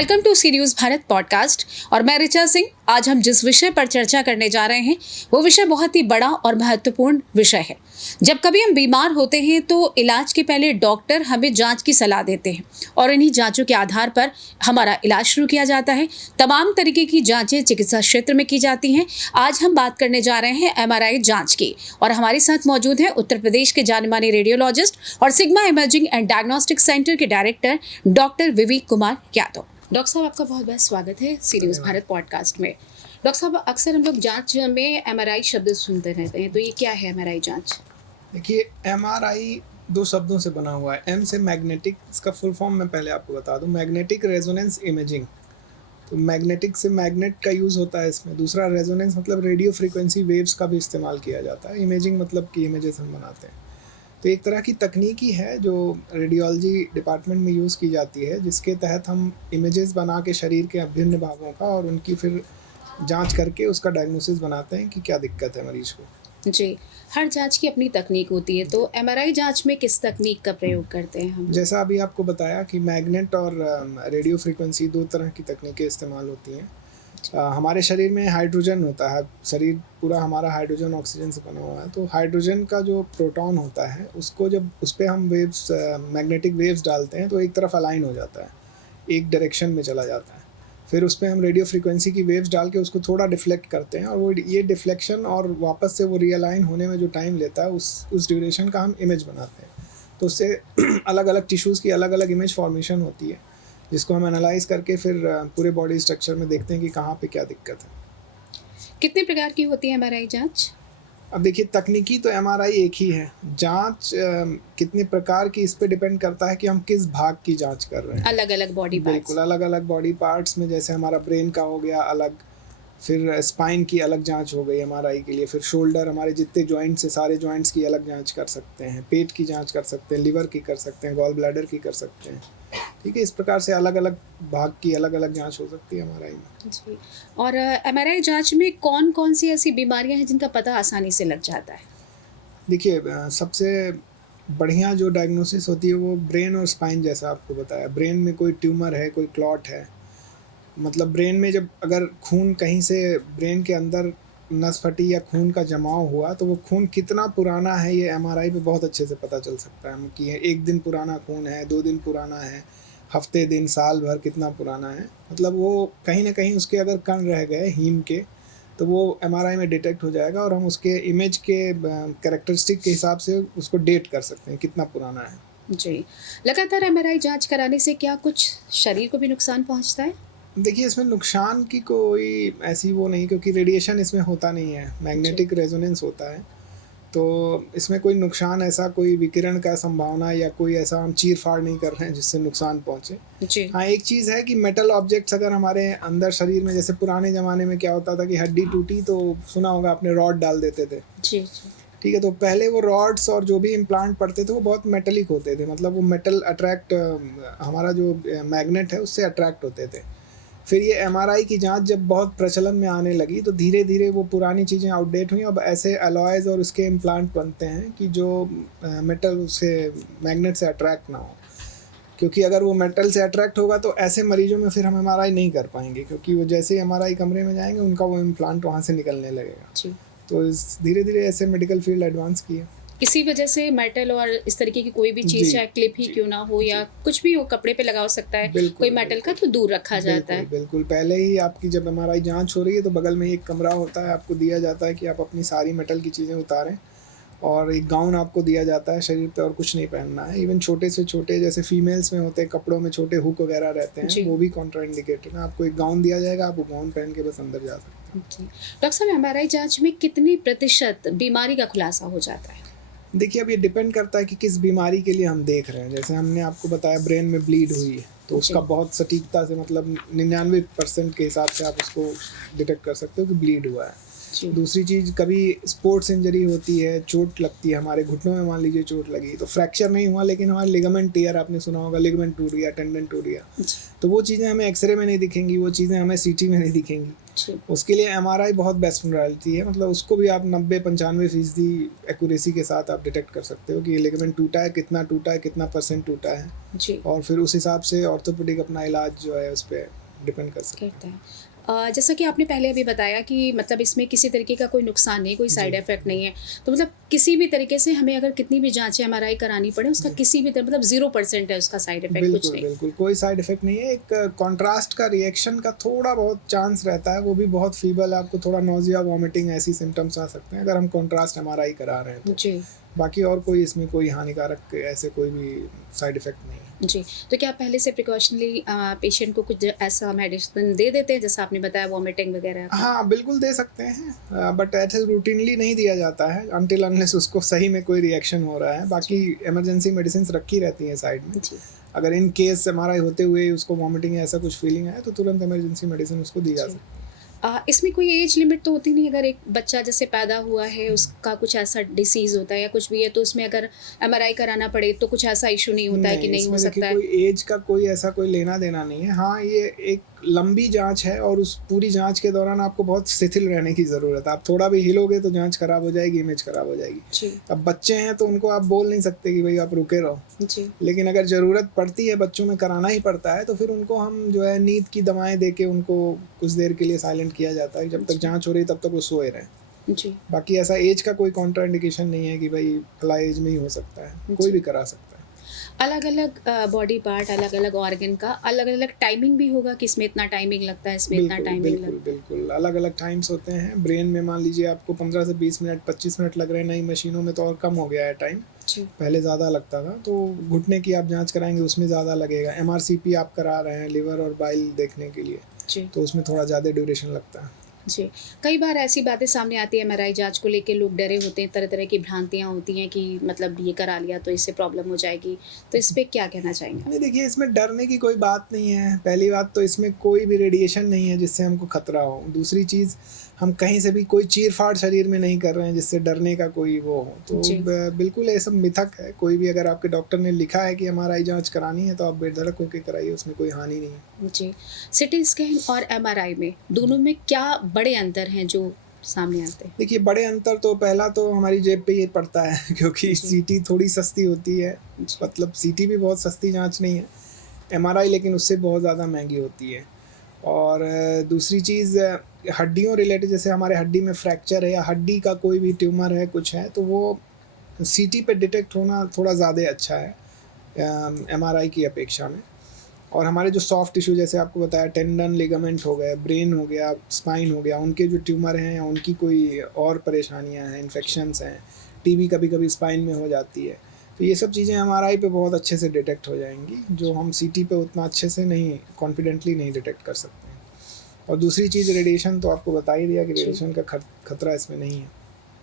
Welcome to C News Bharat podcast और मैं ऋचा सिंह। आज हम जिस विषय पर चर्चा करने जा रहे हैं वो विषय बहुत ही बड़ा और महत्वपूर्ण विषय है। जब कभी हम बीमार होते हैं तो इलाज के पहले डॉक्टर हमें जांच की सलाह देते हैं और इन्हीं जांचों के आधार पर हमारा इलाज शुरू किया जाता है। तमाम तरीके की जांचें चिकित्सा क्षेत्र में की जाती हैं। आज हम बात करने जा रहे हैं MRI जांच की और हमारे साथ मौजूद हैं उत्तर प्रदेश के जाने माने रेडियोलॉजिस्ट और sigma imaging and diagnostic centre के director doctor Vivek Kumar Yadav. Doctor साहब, आपका बहुत बहुत स्वागत है सी न्यूज़ भारत पॉडकास्ट में। डॉक्टर साहब, अक्सर हम लोग जांच में MRI शब्द सुनते रहते हैं, तो ये क्या है MRI जांच? देखिए, MRI दो शब्दों से बना हुआ है। M से मैग्नेटिक, इसका फुल फॉर्म मैं पहले आपको बता दूं, मैग्नेटिक रेजोनेंस इमेजिंग। तो मैग्नेटिक से मैग्नेट का यूज़ होता है इसमें। दूसरा रेजोनेंस मतलब रेडियो फ्रीक्वेंसी वेव्स का भी इस्तेमाल किया जाता है। इमेजिंग मतलब कि इमेजेस हम बनाते हैं। तो एक तरह की तकनीकी है जो रेडियोलॉजी डिपार्टमेंट में यूज़ की जाती है, जिसके तहत हम इमेजेस बना के शरीर के विभिन्न भागों का और उनकी फिर जांच करके उसका डायग्नोसिस बनाते हैं कि क्या दिक्कत है मरीज को। जी, हर जांच की अपनी तकनीक होती है, तो MRI जांच में किस तकनीक का प्रयोग करते हैं हम? जैसा अभी आपको बताया कि मैग्नेट और रेडियो फ्रीक्वेंसी दो तरह की तकनीकें इस्तेमाल होती हैं। हमारे शरीर में हाइड्रोजन होता है। शरीर पूरा हमारा हाइड्रोजन ऑक्सीजन से बना हुआ है। तो हाइड्रोजन का जो प्रोटॉन होता है उसको जब उस पर हम वेव्स मैग्नेटिक वेव्स डालते हैं तो एक तरफ अलाइन हो जाता है, एक डायरेक्शन में चला जाता है। फिर उस पर हम रेडियो फ्रीक्वेंसी की वेव्स डाल के उसको थोड़ा डिफ्लेक्ट करते हैं और वो ये डिफ्लेक्शन और वापस से वो रीअलाइन होने में जो टाइम लेता है उस ड्यूरेशन का हम इमेज बनाते हैं। तो उससे अलग अलग टिश्यूज़ की अलग अलग इमेज फॉर्मेशन होती है, जिसको हम एनालाइज करके फिर पूरे बॉडी स्ट्रक्चर में देखते हैं कि कहाँ पे क्या दिक्कत है। कितने प्रकार की होती है MRI जांच? अब देखिए, तकनीकी तो MRI एक ही है। जांच कितने प्रकार की इस पे डिपेंड करता है कि हम किस भाग की जांच कर रहे हैं। अलग अलग बॉडी पार्ट्स। बिल्कुल, अलग अलग बॉडी पार्ट्स में, जैसे हमारा ब्रेन का हो गया अलग, फिर स्पाइन की अलग जांच हो गई MRI के लिए, फिर शोल्डर, हमारे जितने जॉइंट्स हैं सारे जॉइंट्स की अलग जांच कर सकते हैं, पेट की जांच कर सकते हैं, लिवर की कर सकते हैं, गॉल ब्लैडर की कर सकते हैं। ठीक है, इस प्रकार से अलग अलग भाग की अलग अलग जांच हो सकती है MRI में। जी, और MRI जांच में कौन कौन सी ऐसी बीमारियां हैं जिनका पता आसानी से लग जाता है? देखिए, सबसे बढ़िया जो डायग्नोसिस होती है वो ब्रेन और स्पाइन, जैसा आपको बताया। ब्रेन में कोई ट्यूमर है, कोई क्लॉट है, मतलब ब्रेन में जब अगर खून कहीं से ब्रेन के अंदर नस फटी या खून का जमाव हुआ तो वो खून कितना पुराना है ये MRI पे बहुत अच्छे से पता चल सकता है कि एक दिन पुराना खून है, 2 दिन पुराना है, हफ्ते दिन साल भर कितना पुराना है। मतलब वो कहीं ना कहीं उसके अगर कण रह गए हीम के तो वो MRI में डिटेक्ट हो जाएगा और हम उसके इमेज के कैरेक्टरिस्टिक के हिसाब से उसको डेट कर सकते हैं कितना पुराना है। जी, लगातार MRI जांच कराने से क्या कुछ शरीर को भी नुकसान पहुंचता है? देखिए, इसमें नुकसान की कोई ऐसी वो नहीं, क्योंकि रेडिएशन इसमें होता नहीं है, मैग्नेटिक रेजोनेंस होता है। तो इसमें कोई नुकसान, ऐसा कोई विकिरण का संभावना या कोई ऐसा हम चीर फाड़ नहीं कर रहे हैं जिससे नुकसान पहुँचे। जी। हाँ, एक चीज़ है कि मेटल ऑब्जेक्ट्स अगर हमारे अंदर शरीर में, जैसे पुराने ज़माने में क्या होता था कि हड्डी टूटी तो सुना होगा आपने, रॉड डाल देते थे। जी जी। ठीक है, तो पहले वो रॉड्स और जो भी इम्प्लांट पड़ते थे वो बहुत मेटलिक होते थे, मतलब वो मेटल अट्रैक्ट, हमारा जो मैग्नेट है उससे अट्रैक्ट होते थे। फिर ये MRI की जांच जब बहुत प्रचलन में आने लगी तो धीरे धीरे वो पुरानी चीज़ें आउटडेट हुई। अब ऐसे अलॉयज़ और उसके इम्प्लांट बनते हैं कि जो मेटल से, मैग्नेट से अट्रैक्ट ना हो, क्योंकि अगर वो मेटल से अट्रैक्ट होगा तो ऐसे मरीजों में फिर हम MRI नहीं कर पाएंगे, क्योंकि वो जैसे ही MRI कमरे में जाएंगे उनका वो इम्प्लांट वहाँ से निकलने लगेगा। जी। तो धीरे धीरे ऐसे मेडिकल फील्ड एडवांस की है। इसी वजह से मेटल और इस तरीके की कोई भी चीज़, जी, चाहे क्लिप ही जी, क्यों ना हो या कुछ भी हो, कपड़े पे लगा हो सकता है, बिल्कुल, कोई मेटल का, तो दूर रखा जाता है। बिल्कुल। पहले ही आपकी जब MRI जांच हो रही है तो बगल में एक कमरा होता है, आपको दिया जाता है कि आप अपनी सारी मेटल की चीज़ें उतारें और एक गाउन आपको दिया जाता है शरीर पे और कुछ नहीं पहनना है। इवन छोटे से छोटे, जैसे फीमेल्स में होते हैं कपड़ों में छोटे हुक वगैरह रहते हैं, वो भी कॉन्ट्राइंडिकेटेड है। आपको एक गाउन दिया जाएगा, आप वो गाउन पहन के बस अंदर जा सकते हैं। डॉक्टर साहब, MRI जांच में कितनी प्रतिशत बीमारी का खुलासा हो जाता है? देखिए, अब ये डिपेंड करता है कि किस बीमारी के लिए हम देख रहे हैं। जैसे हमने आपको बताया ब्रेन में ब्लीड हुई है तो उसका बहुत सटीकता से, मतलब 99% के हिसाब से आप उसको डिटेक्ट कर सकते हो कि ब्लीड हुआ है। जी। दूसरी चीज़, कभी स्पोर्ट्स इंजरी होती है, चोट लगती है, हमारे घुटनों में मान लीजिए चोट लगी, तो फ्रैक्चर नहीं हुआ लेकिन हमारा लिगामेंट टियर, आपने सुना होगा, लिगामेंट टूट गया, टेंडन टूट गया, जी। तो वो चीज़ें हमें एक्सरे में नहीं दिखेंगी, वो चीज़ें हमें सीटी में नहीं दिखेंगी। जी। उसके लिए एमआरआई बहुत बेस्ट मोडालिटी है, मतलब उसको भी आप 90-95% एक्यूरेसी के साथ आप डिटेक्ट कर सकते हो कि ये लिगामेंट टूटा है, कितना परसेंट टूटा है, जी। और फिर उस हिसाब से ऑर्थोपेडिक अपना इलाज जो है उस पर डिपेंड कर सकते हैं। करता है। जैसा कि आपने पहले अभी बताया कि मतलब इसमें किसी तरीके का कोई नुकसान नहीं, कोई साइड इफ़ेक्ट नहीं है। तो मतलब किसी भी तरीके से हमें अगर कितनी भी जाँचें एमआरआई करानी पड़े, उसका किसी भी तरह मतलब 0% है उसका साइड इफ़ेक्ट, कुछ बिल्कुल नहीं। बिल्कुल, कोई साइड इफेक्ट नहीं है। एक कॉन्ट्रास्ट का रिएक्शन का थोड़ा बहुत चांस रहता है, वो भी बहुत फीबल है, आपको थोड़ा नोजिया, वॉमिटिंग, ऐसी सिम्टम्स आ सकते हैं अगर हम कॉन्ट्रास्ट एमआरआई करा रहे हैं तो। जी। बाकी और कोई इसमें कोई हानिकारक ऐसे कोई भी साइड इफेक्ट नहीं है। जी। तो क्या आप पहले से प्रिकॉशनली पेशेंट को कुछ ऐसा मेडिसिन दे देते हैं, जैसा आपने बताया वॉमिटिंग वगैरह का? हाँ, बिल्कुल दे सकते हैं, बट ऐसे रूटीनली नहीं दिया जाता है अनटिल अनलेस उसको सही में कोई रिएक्शन हो रहा है। बाकी इमरजेंसी मेडिसिन रखी रहती हैं साइड में। जी। अगर इन केस एमआरआई होते हुए उसको वॉमिटिंग या ऐसा कुछ फीलिंग है तो तुरंत इमरजेंसी मेडिसिन उसको दी जा जी। सकती है। इसमें कोई एज लिमिट तो होती नहीं? अगर एक बच्चा जैसे पैदा हुआ है, उसका कुछ ऐसा डिसीज़ होता है या कुछ भी है, तो उसमें अगर एमआरआई कराना पड़े तो कुछ ऐसा इश्यू नहीं होता है कि नहीं हो इसमें देखिए सकता है? कोई एज का कोई ऐसा कोई लेना देना नहीं है। हाँ, ये एक लंबी जांच है और उस पूरी जांच के दौरान आपको बहुत शिथिल रहने की ज़रूरत है। आप थोड़ा भी हिलोगे तो जांच खराब हो जाएगी, इमेज खराब हो जाएगी। जी। अब बच्चे हैं तो उनको आप बोल नहीं सकते कि भाई आप रुके रहो, जी। लेकिन अगर ज़रूरत पड़ती है, बच्चों में कराना ही पड़ता है, तो फिर उनको हम जो है नींद की दवाएँ दे के उनको कुछ देर के लिए साइलेंट किया जाता है। जब तक जी। जांच हो रही है तब तक वो सोए रहें। जी। बाकी ऐसा एज का कोई कॉन्ट्राइंडिकेशन नहीं है कि भाई फला एज में ही हो सकता है, कोई जी। भी करा सकता है। अलग-अलग बॉडी पार्ट, अलग-अलग ऑर्गन का अलग-अलग टाइमिंग भी होगा कि इसमें इतना टाइमिंग लगता है, इसमें इतना बिल्कुल, टाइमिंग बिल्कुल, लगता है? बिल्कुल, अलग-अलग टाइम्स होते हैं। ब्रेन में मान लीजिए आपको 15 से 20 मिनट, 25 मिनट लग रहे हैं, नई मशीनों में तो और कम हो गया है टाइम। जी। पहले ज़्यादा लगता था, तो घुटने की आप जाँच कराएँगे उसमें ज़्यादा लगेगा। एमआरसीपी आप करा रहे हैं लिवर और बाइल देखने के लिए, जी। तो उसमें थोड़ा ज़्यादा ड्यूरेशन लगता है। जी। कई बार ऐसी बातें सामने आती है, एमआरआई जाँच को लेके लोग डरे होते हैं, तरह-तरह की भ्रांतियाँ होती हैं कि मतलब ये करा लिया तो इससे प्रॉब्लम हो जाएगी। तो इस पे क्या कहना चाहेंगे आप? नहीं देखिए, इसमें डरने की कोई बात नहीं है। पहली बात तो इसमें कोई भी रेडिएशन नहीं है जिससे हमको खतरा हो। दूसरी चीज़, हम कहीं से भी कोई चीर-फाड़ शरीर में नहीं कर रहे हैं जिससे डरने का कोई वो हो। तो जी। बिल्कुल ये सब मिथक है। कोई भी अगर आपके डॉक्टर ने लिखा है कि एमआरआई जाँच करानी है तो आप बेधड़क होके कराइए, उसमें कोई हानि नहीं है। जी। सीटी स्कैन और एमआरआई में दोनों में क्या बड़े अंतर हैं जो सामने आते हैं? देखिए, बड़े अंतर तो पहला तो हमारी जेब पे ये पड़ता है क्योंकि जी। सीटी थोड़ी सस्ती होती है। जी। मतलब सीटी भी बहुत सस्ती जाँच नहीं है। एमआरआई लेकिन उससे बहुत ज़्यादा महँगी होती है। और दूसरी चीज़, हड्डियों रिलेटेड, जैसे हमारे हड्डी में फ्रैक्चर है या हड्डी का कोई भी ट्यूमर है, कुछ है, तो वो सीटी पे डिटेक्ट होना थोड़ा ज़्यादा अच्छा है एमआरआई की अपेक्षा में। और हमारे जो सॉफ्ट टिश्यू, जैसे आपको बताया, टेंडन, लिगामेंट हो गए, ब्रेन हो गया, स्पाइन हो गया, उनके जो ट्यूमर हैं या उनकी कोई और परेशानियाँ हैं, इन्फेक्शंस हैं, टीबी कभी-कभी स्पाइन में हो जाती है। तो ये सब चीज़ें एमआरआई पे बहुत अच्छे से डिटेक्ट हो जाएँगी, जो हम सीटी पे उतना अच्छे से नहीं, कॉन्फिडेंटली नहीं डिटेक्ट कर सकते हैं। और दूसरी चीज़, रेडिएशन तो आपको बता ही दिया कि जी। रेडिएशन का खतरा इसमें नहीं है।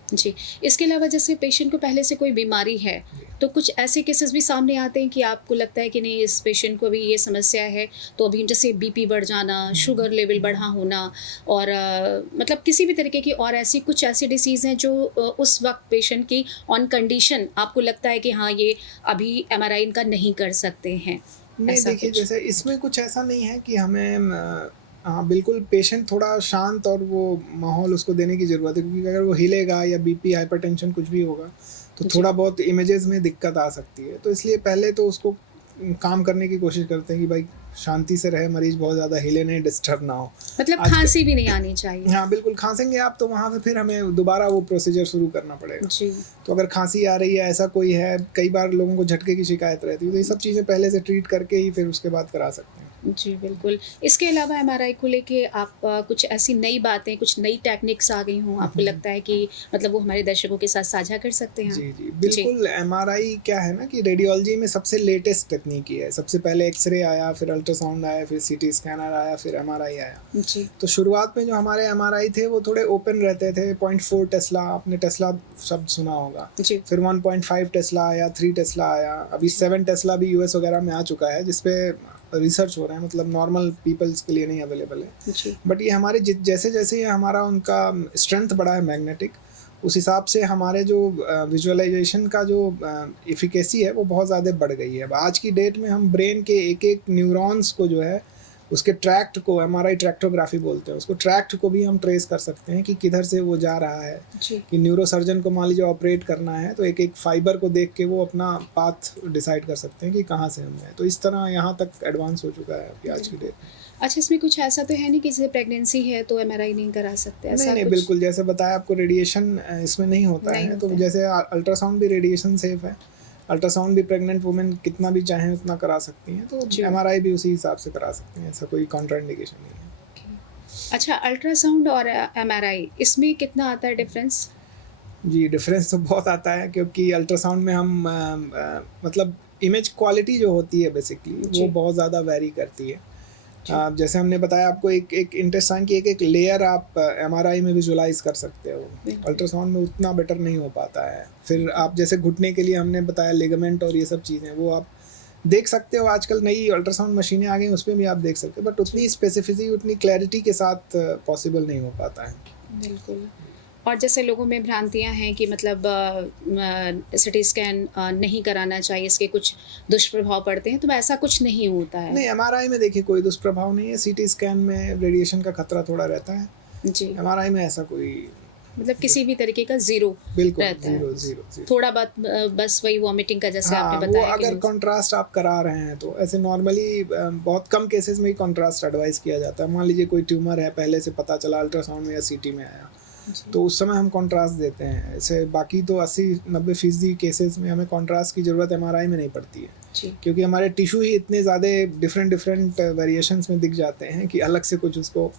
जी। इसके अलावा जैसे पेशेंट को पहले से कोई बीमारी है, तो कुछ ऐसे केसेस भी सामने आते हैं कि आपको लगता है कि नहीं, इस पेशेंट को अभी ये समस्या है, तो अभी जैसे बीपी बढ़ जाना, शुगर लेवल बढ़ा होना और मतलब किसी भी तरीके की और ऐसी कुछ ऐसी डिसीज़ हैं जो उस वक़्त पेशेंट की ऑन कंडीशन आपको लगता है कि हाँ, ये अभी एमआरआई इनका नहीं कर सकते हैं, नहीं ऐसा देखिए, कुछ? जैसे इसमें कुछ ऐसा नहीं है कि हमें हाँ, बिल्कुल पेशेंट थोड़ा शांत और वो माहौल उसको देने की ज़रूरत है, क्योंकि अगर वो हिलेगा या बीपी, हाइपरटेंशन कुछ भी होगा, तो जी। थोड़ा बहुत इमेजेस में दिक्कत आ सकती है। तो इसलिए पहले तो उसको काम करने की कोशिश करते हैं कि भाई शांति से रहे, मरीज़ बहुत ज़्यादा हिले नहीं, डिस्टर्ब ना हो। मतलब आजकल खाँसी भी नहीं आनी चाहिए। हाँ, बिल्कुल, खाँसेंगे आप तो वहाँ पे फिर हमें दोबारा वो प्रोसीजर शुरू करना पड़ेगा। जी। तो अगर खाँसी आ रही है, ऐसा कोई है, कई बार लोगों को झटके की शिकायत रहती है, तो ये सब चीज़ें पहले से ट्रीट करके ही फिर उसके बाद करा सकते हैं। जी, बिल्कुल। इसके अलावा एमआरआई को लेके आप कुछ ऐसी नई बातें, कुछ नई टेक्निक्स आ गई हों, आपको लगता है कि मतलब वो हमारे दर्शकों के साथ साझा कर सकते हैं? जी, जी। जी। बिल्कुल, एमआरआई क्या है ना कि रेडियोलॉजी में सबसे लेटेस्ट तकनीक ही है। सबसे पहले एक्स-रे आया, फिर अल्ट्रासाउंड आया, फिर सीटी स्कैनर आया, फिर एमआरआई आया। जी। तो शुरुआत में जो हमारे एमआरआई थे वो थोड़े ओपन रहते थे, 0.4 टेस्ला, आपने टेस्ला शब्द सुना होगा। जी। फिर 1.5 टेस्ला आया, 3 टेस्ला आया, अभी 7 टेस्ला भी यूएस वगैरह में आ चुका है, जिसपे रिसर्च हो रहे हैं, मतलब नॉर्मल पीपल्स के लिए नहीं अवेलेबल है। जी। बट ये हमारे जैसे जैसे ये हमारा उनका स्ट्रेंथ बढ़ा है मैग्नेटिक, उस हिसाब से हमारे जो विजुअलाइजेशन का जो इफिकेसी है वो बहुत ज़्यादा बढ़ गई है। अब आज की डेट में हम ब्रेन के एक एक न्यूरॉन्स को जो है उसके ट्रैक्ट को एमआरआई ट्रैक्टोग्राफी बोलते हैं, उसको ट्रैक्ट को भी हम ट्रेस कर सकते हैं कि किधर से वो जा रहा है। जी। कि न्यूरोसर्जन को मान लीजिए ऑपरेट करना है तो एक एक फाइबर को देख के वो अपना पाथ डिसाइड कर सकते हैं कि कहाँ से हम हैं। तो इस तरह यहाँ तक एडवांस हो चुका है अभी आज की डेट में। अच्छा, इसमें कुछ ऐसा तो है नहीं कि जैसे प्रेगनेंसी है तो एमआरआई नहीं करा सकते, ऐसा नहीं कुछ? बिल्कुल, जैसे बताया आपको रेडिएशन इसमें नहीं होता नहीं है। तो होता है। जैसे अल्ट्रासाउंड भी रेडिएशन सेफ है, अल्ट्रासाउंड भी प्रेग्नेंट वुमेन कितना भी चाहें उतना करा सकती हैं, तो जी। एमआरआई भी उसी हिसाब से करा सकती हैं, ऐसा कोई कॉन्ट्राइंडिकेशन नहीं है। अच्छा, अल्ट्रासाउंड और एमआरआई इसमें कितना आता है डिफरेंस? जी, डिफरेंस तो बहुत आता है, क्योंकि अल्ट्रासाउंड में हम मतलब इमेज क्वालिटी जो होती है बेसिकली वो बहुत ज़्यादा वेरी करती है। जैसे हमने बताया आपको एक इंटेस्टाइन की एक लेयर आप एमआरआई में विजुलाइज कर सकते हो, अल्ट्रासाउंड में उतना बेटर नहीं हो पाता है। फिर आप जैसे घुटने के लिए हमने बताया लिगामेंट और ये सब चीज़ें वो आप देख सकते हो, आजकल नई अल्ट्रासाउंड मशीनें आ गई उस पर भी आप देख सकते हो, बट उतनी स्पेसिफिसिटी उतनी क्लैरिटी के साथ पॉसिबल नहीं हो पाता है। बिल्कुल। और जैसे लोगों में भ्रांतियां हैं कि मतलब सिटी स्कैन नहीं कराना चाहिए, इसके कुछ दुष्प्रभाव पड़ते हैं, तो ऐसा कुछ नहीं होता है? नहीं, एमआरआई में देखिए कोई दुष्प्रभाव नहीं है, सीटी स्कैन में रेडिएशन का खतरा थोड़ा रहता है, जी। एमआरआई में ऐसा कोई मतलब किसी भी तरीके का जीरो बिल्कुल रहता है। जीरो। थोड़ा बहुत बस वही वॉमिटिंग का जैसे हाँ, आपने वो बताया अगर कि कॉन्ट्रास्ट आप करा रहे हैं तो ऐसे नॉर्मली बहुत कम केसेस में ही कॉन्ट्रास्ट एडवाइस किया जाता है। मान लीजिए कोई ट्यूमर है, पहले से पता चला अल्ट्रासाउंड में या सीटी में आया, तो उस समय हम कॉन्ट्रास्ट देते हैं। ऐसे बाकी तो 80-90% केसेस में हमें कॉन्ट्रास्ट की ज़रूरत एमआरआई में नहीं पड़ती है, क्योंकि हमारे टिश्यू ही इतने ज़्यादा डिफरेंट वेरिएशंस में दिख जाते हैं कि अलग से कुछ उसको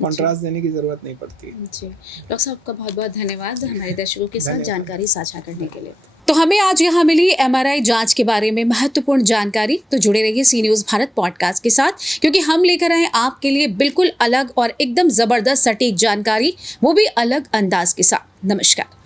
कॉन्ट्रास्ट देने की ज़रूरत नहीं पड़ती। जी। डॉक्टर साहब का बहुत बहुत धन्यवाद हमारे दर्शकों के साथ धन्यवाद। जानकारी साझा करने के लिए। तो हमें आज यहाँ मिली एमआरआई जांच के बारे में महत्वपूर्ण जानकारी। तो जुड़े रहिए सी न्यूज़ भारत पॉडकास्ट के साथ, क्योंकि हम लेकर आए आपके लिए बिल्कुल अलग और एकदम ज़बरदस्त सटीक जानकारी, वो भी अलग अंदाज के साथ। नमस्कार।